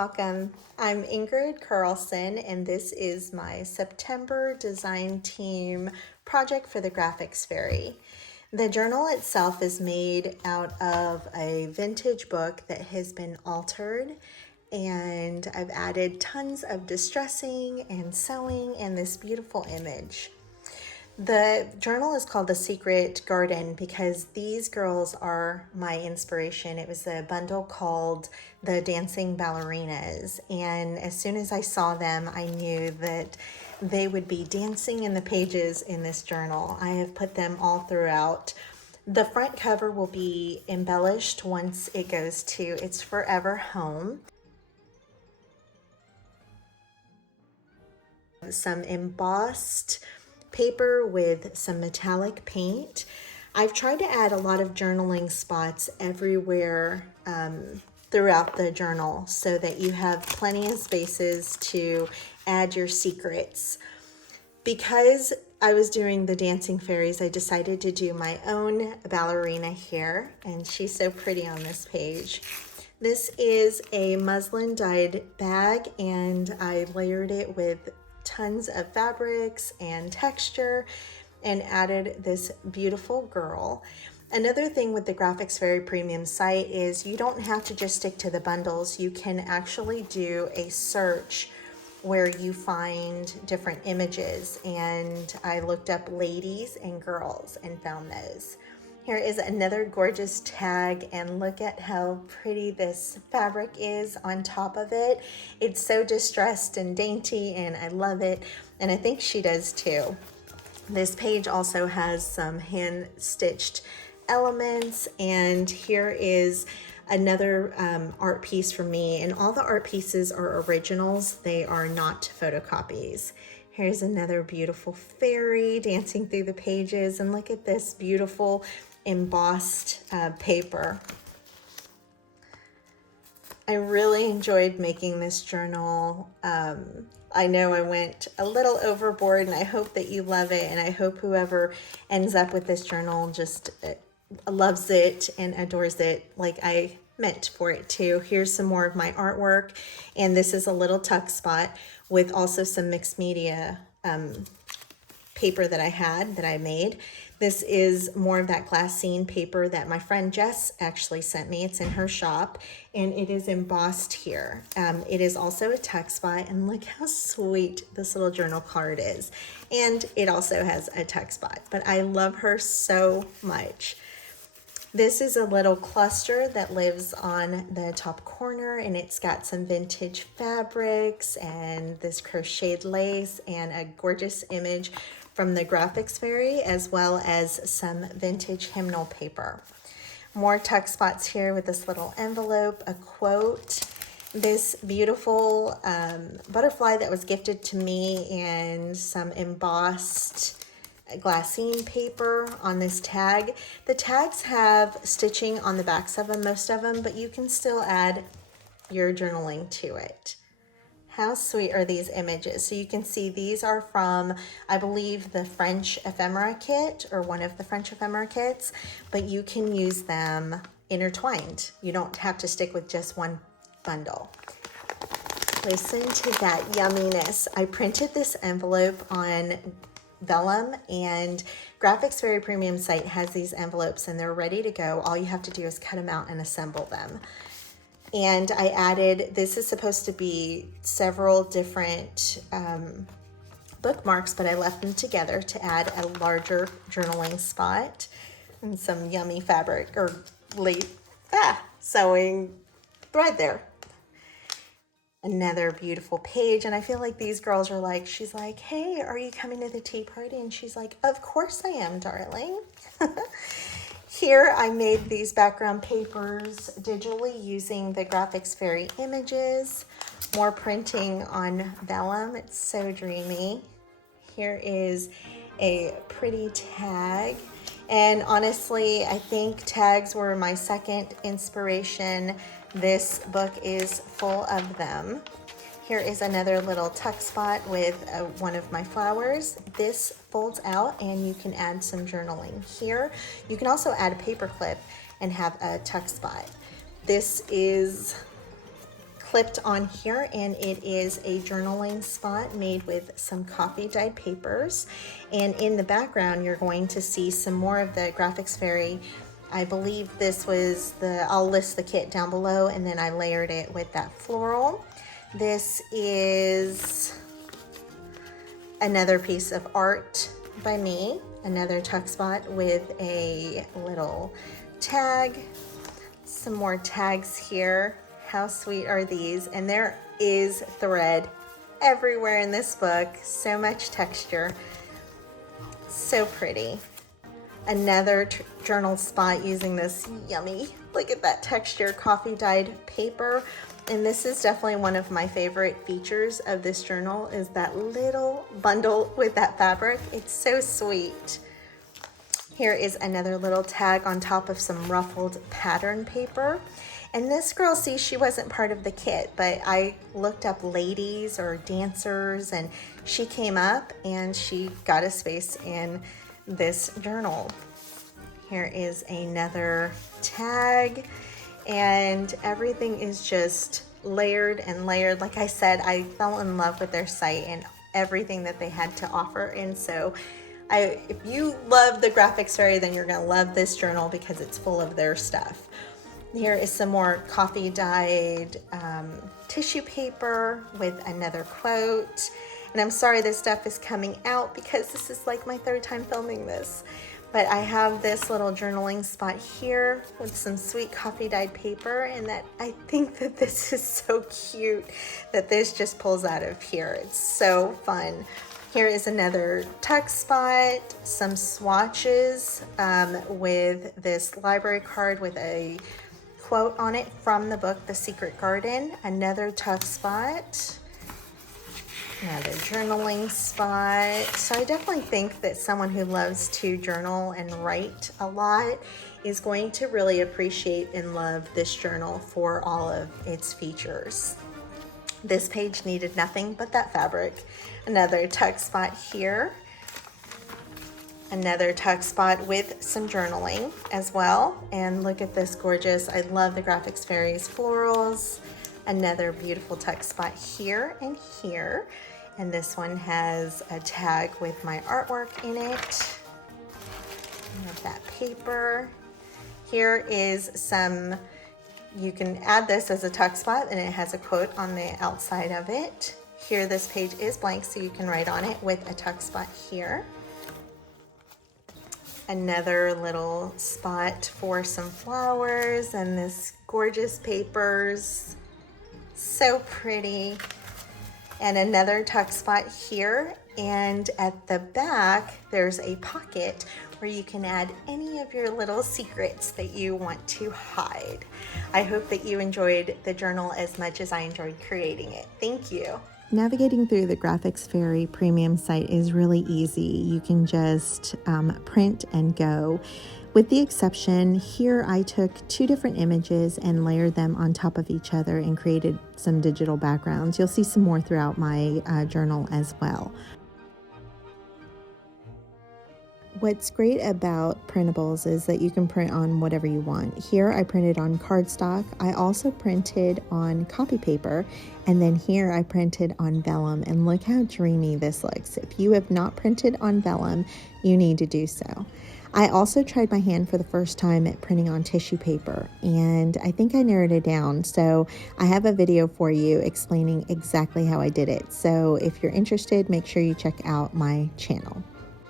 Welcome. I'm Ingrid Carlson, and this is my September design team project for the Graphics Fairy. The journal itself is made out of a vintage book that has been altered, and I've added tons of distressing and sewing and this beautiful image. The journal is called The Secret Garden because these girls are my inspiration. It was a bundle called The Dancing Ballerinas, and as soon as I saw them, I knew that they would be dancing in the pages in this journal. I have put them all throughout. The front cover will be embellished once it goes to its forever home. Some embossed paper with some metallic paint. I've tried to add a lot of journaling spots everywhere throughout the journal so that you have plenty of spaces to add your secrets. Because I was doing the dancing fairies, I decided to do my own ballerina here, and she's so pretty on this page. This is a muslin dyed bag, and I layered it with tons of fabrics and texture and added this beautiful girl. Another thing with the Graphics Fairy Premium site is you don't have to just stick to the bundles. You can actually do a search where you find different images, and I looked up ladies and girls and found those. Here is another gorgeous tag, and look at how pretty this fabric is on top of it. It's so distressed and dainty, and I love it, and I think she does too. This page also has some hand-stitched elements, and here is another art piece for me, and all the art pieces are originals. They are not photocopies. Here's another beautiful fairy dancing through the pages, and look at this beautiful embossed paper. I really enjoyed making this journal. I know I went a little overboard, and I hope that you love it, and I hope whoever ends up with this journal just loves it and adores it like I meant for it to. Here's some more of my artwork, and this is a little tuck spot with also some mixed media paper that I made. This is more of that glassine paper that my friend Jess actually sent me. It's in her shop, and it is embossed here. It is also a tuck spot, and look how sweet this little journal card is. And it also has a tuck spot, but I love her so much. This is a little cluster that lives on the top corner, and it's got some vintage fabrics and this crocheted lace and a gorgeous image from the Graphics Fairy, as well as some vintage hymnal paper. More tuck spots here with this little envelope, a quote, this beautiful butterfly that was gifted to me, and some embossed glassine paper on this tag. The tags have stitching on the backs of them, most of them, but you can still add your journaling to it. How sweet are these images? So you can see these are from, I believe, the French ephemera kit, or one of the French ephemera kits, but you can use them intertwined. You don't have to stick with just one bundle. Listen to that yumminess. I printed this envelope on vellum, and Graphics Fairy Premium site has these envelopes, and they're ready to go. All you have to do is cut them out and assemble them. And I added, this is supposed to be several different bookmarks, but I left them together to add a larger journaling spot, and some yummy fabric or sewing thread there. Another beautiful page, and I feel like these girls are like, she's like, hey, are you coming to the tea party? And she's like, of course I am, darling. Here I made these background papers digitally using the Graphics Fairy images. More printing on vellum. It's so dreamy. Here is a pretty tag. And honestly, I think tags were my second inspiration. This book is full of them. Here is another little tuck spot with one of my flowers. This folds out, and you can add some journaling here. You can also add a paper clip and have a tuck spot. This is clipped on here, and it is a journaling spot made with some coffee dyed papers. And in the background, you're going to see some more of the Graphics Fairy. I believe this was I'll list the kit down below, and then I layered it with that floral. This is another piece of art by me, another tuck spot with a little tag, some more tags here. How sweet are these? And there is thread everywhere in this book. So much texture. So pretty. Another journal spot using this yummy, look at that texture, coffee dyed paper. And this is definitely one of my favorite features of this journal, is that little bundle with that fabric. It's so sweet. Here is another little tag on top of some ruffled pattern paper. And this girl, see, she wasn't part of the kit, but I looked up ladies or dancers, and she came up and she got a space in this journal. Here is another tag, and everything is just layered and layered. Like I said, I fell in love with their site and everything that they had to offer. And so if you love the Graphics Fairy, then you're gonna love this journal because it's full of their stuff. Here is some more coffee dyed tissue paper with another quote. And I'm sorry this stuff is coming out because this is like my third time filming this. But I have this little journaling spot here with some sweet coffee dyed paper, and that I think that this is so cute that this just pulls out of here. It's so fun. Here is another tuck spot, some swatches with this library card with a quote on it from the book The Secret Garden. Another tuck spot. Another journaling spot. So I definitely think that someone who loves to journal and write a lot is going to really appreciate and love this journal for all of its features. This page needed nothing but that fabric. Another tuck spot here. Another tuck spot with some journaling as well. And look at this gorgeous, I love the Graphics Fairies florals. Another beautiful tuck spot here and here. And this one has a tag with my artwork in it. I have that paper. Here is some, you can add this as a tuck spot, and it has a quote on the outside of it. Here, this page is blank, so you can write on it with a tuck spot here. Another little spot for some flowers and this gorgeous papers. So pretty. And another tuck spot here. And at the back, there's a pocket where you can add any of your little secrets that you want to hide. I hope that you enjoyed the journal as much as I enjoyed creating it. Thank you. Navigating through the Graphics Fairy premium site is really easy. You can just print and go. With the exception, here I took 2 different images and layered them on top of each other and created some digital backgrounds. You'll see some more throughout my journal as well. What's great about printables is that you can print on whatever you want. Here I printed on cardstock. I also printed on copy paper, and then here I printed on vellum, and look how dreamy this looks. If you have not printed on vellum, you need to do so. I also tried my hand for the first time at printing on tissue paper, and I think I narrowed it down. So I have a video for you explaining exactly how I did it. So if you're interested, make sure you check out my channel.